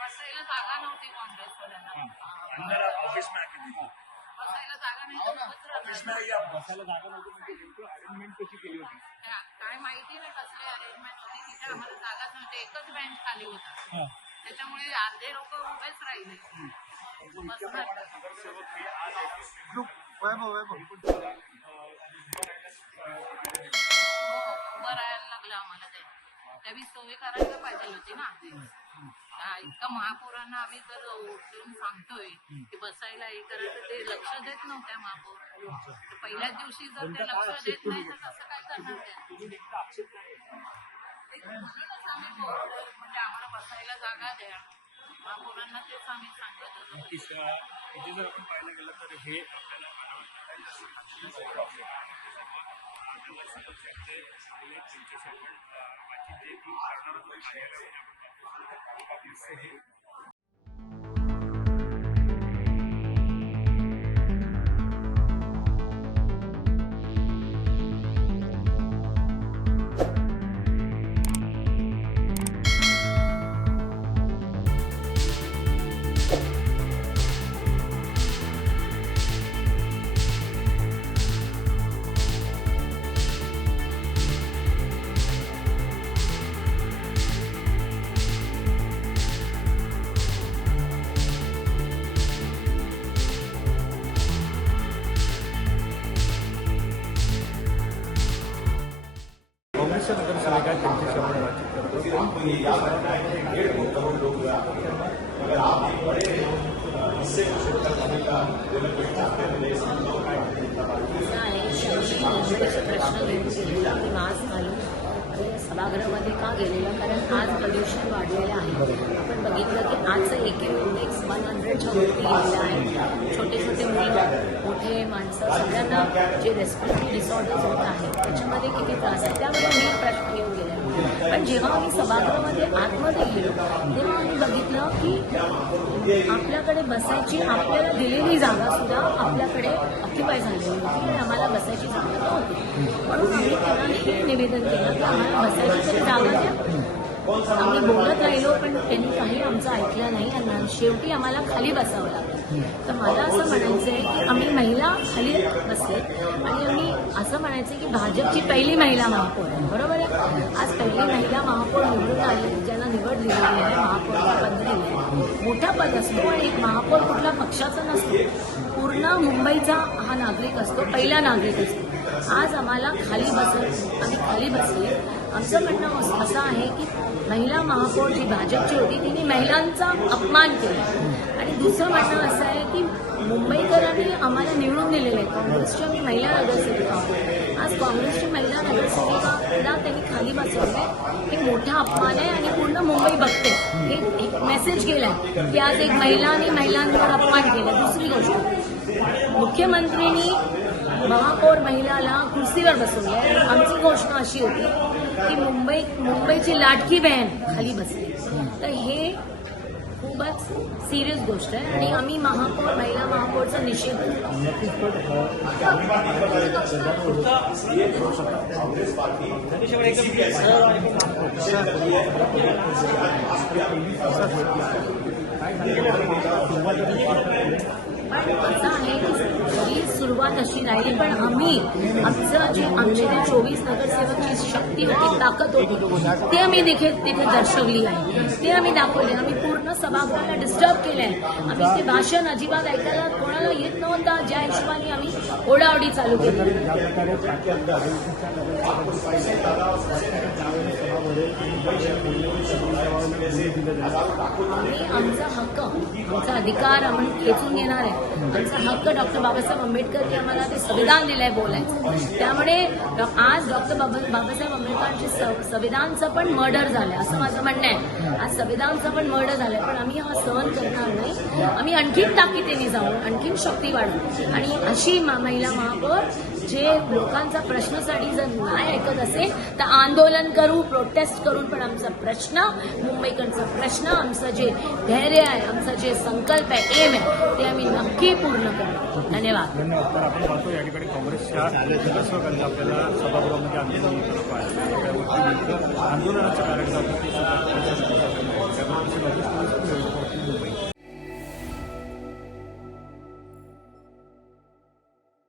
बसायला जागा नव्हती काँग्रेसवाल्यांना. अंदर ऑफिस में आके देखो, बसायला जागा नाही तर उभंच ऑफिस राहणार. में या बसायला जागा नव्हती म्हणजे नेमकं अरेंजमेंट कशी केली होती? काय माहिती नाही कसली अरेंजमेंट होती तिथे. आम्हाला जागाच नव्हती, एकच बेंच खाली होता. त्याच्यामुळे अर्धे लोक उभेच राहिले. इतक्या प्रमाणात नगरसेवक हे आज उभं राहायला लागलं आम्हाला. त्यावी सोय करायला पाहिजे होती ना. इतका महापौरांना आम्ही जर उठून सांगतोय की बसायला हे करायचं, ते लक्ष देत नव्हत्या महापौर. पहिल्याच दिवशी जर ते लक्ष देत नाही तर कसं काय करणार त्या? म्हणूनच आम्ही बोलतोय, म्हणजे आम्हाला बसायला जागा द्या. महापौरांना तेच आम्ही सांगत होतो. इथे जर आपण पाहायला गेलं तर हे काँग्रेसच्या नगरसेविका त्यांच्याशी आपण बातचीत करतो. मास्क घालून सभागृहामध्ये का गेलेलं, कारण आज प्रदूषण वाढलेलं आहे. आपण बघितलं की आजचं एकूण इंडेक्स 100च्या वरती गेलेलं आहे. छोटे छोटे मुलं, मोठे माणसं, सगळ्यांना जे रेस्पिरेटरी डिसऑर्डर्स होत आहेत त्याच्यामध्ये किती त्रास आहे, त्यामुळे मी प्रश्न येऊन गेले. पण जेव्हा आम्ही सभागृहामध्ये आतमध्ये गेलो तेव्हा आम्ही बघितलं की आपल्याकडे बसायची आपल्याला दिलेली जागा सुद्धा आपल्याकडे ऑक्युपाय झालेली होती आणि आम्हाला बसायची जागा नव्हती. म्हणून आम्ही त्यांना हे निवेदन केलं की आम्हाला बसायची तरी जागा द्या. आम्ही बोलत राहिलो पण त्यांनी काही आमचं ऐकलं नाही आणि शेवटी आम्हाला खाली बसावं लागलं. तर मला असं म्हणायचं आहे की आम्ही महिला खाली बसले आणि आम्ही असं म्हणायचं की भाजपची पहिली महिला महापौर आहे, बरोबर आहे. आज पहिली महिला महापौर निवडून आली, ज्यांना निवड दिलेली आहे, महापौरचं पद दिलं आहे. मोठा पद असतो आणि एक महापौर कुठल्या पक्षाचा नसतो, पूर्ण मुंबईचा हा नागरिक असतो, पहिला नागरिक असतो. आज आम्हाला आम्ही खाली बसले. आमचं म्हणणं असं आहे की महिला महापौर जी भाजपची होती तिने महिलांचा अपमान केला. आणि दुसरं म्हणणं असं आहे की मुंबईकरांनी आम्हाला निवडून दिलेले आहे. काँग्रेसच्या मी महिला नगरसेविका आहोत. आज काँग्रेसची महिला नगरसेविकाला त्यांनी खाली बसवले, हे मोठा अपमान आहे आणि पूर्ण मुंबई बघते. हे एक मेसेज गेलाय की आज एक महिलांनी महिलांवर अपमान केला. दुसरी गोष्ट, मुख्यमंत्र्यांनी महापौर महिलाला खुर्चीवर बसवले. आमची घोषणा अशी होती की मुंबईची लाडकी बहीण खाली बसली. तर हे खूपच सिरियस गोष्ट आहे आणि आम्ही महिला महापौरचा निषेध करतो. असं आहे की सुरुवात अशी राहिली पण आम्ही आमचं जे आमचे 24 नगरसेवकची शक्ती होती, ताकद होती, ते आम्ही तिथे दर्शवली आहे, ते आम्ही दाखवले. आम्ही पूर्ण सभागृहाला डिस्टर्ब केलंय. आम्ही ते भाषण अजिबात ऐकायला कोणाला येत नव्हता, ज्या हिशोबाने आम्ही ओढाओढी चालू केली. आम्ही आमचा हक्क, आमचा अधिकार आम्ही खेचून घेणार आहे. आमचा हक्क डॉक्टर बाबासाहेब आंबेडकरनी आम्हाला ते संविधान दिलंय बोलायचं. त्यामुळे आज डॉक्टर बाबासाहेब आंबेडकरांचे संविधानचं पण मर्डर झालंय असं माझं म्हणणं आहे. आज संविधानचं पण मर्डर झालंय, पण आम्ही हा सहन करणार नाही. आम्ही आणखीन ताकदीने जाऊ, आणखीन शक्ती वाढवू आणि अशी महिला महापौर जे लोकांचा प्रश्नासाठी जर नाही ऐकत असेल तर आंदोलन करू, प्रोटेस्ट करून, पण आमचा प्रश्न, मुंबईकरांचा प्रश्न, आमचं जे धैर्य आहे, आमचं जे संकल्प आहे, एम आहे, ते आम्ही नक्की पूर्ण करू. धन्यवाद. तर आपण पाहतो या ठिकाणी काँग्रेसच्या सदस्यांनी आपल्याला सभागृहामध्ये आंदोलन नेमकं आंदोलनाचं कारण काय होतं ते सुद्धा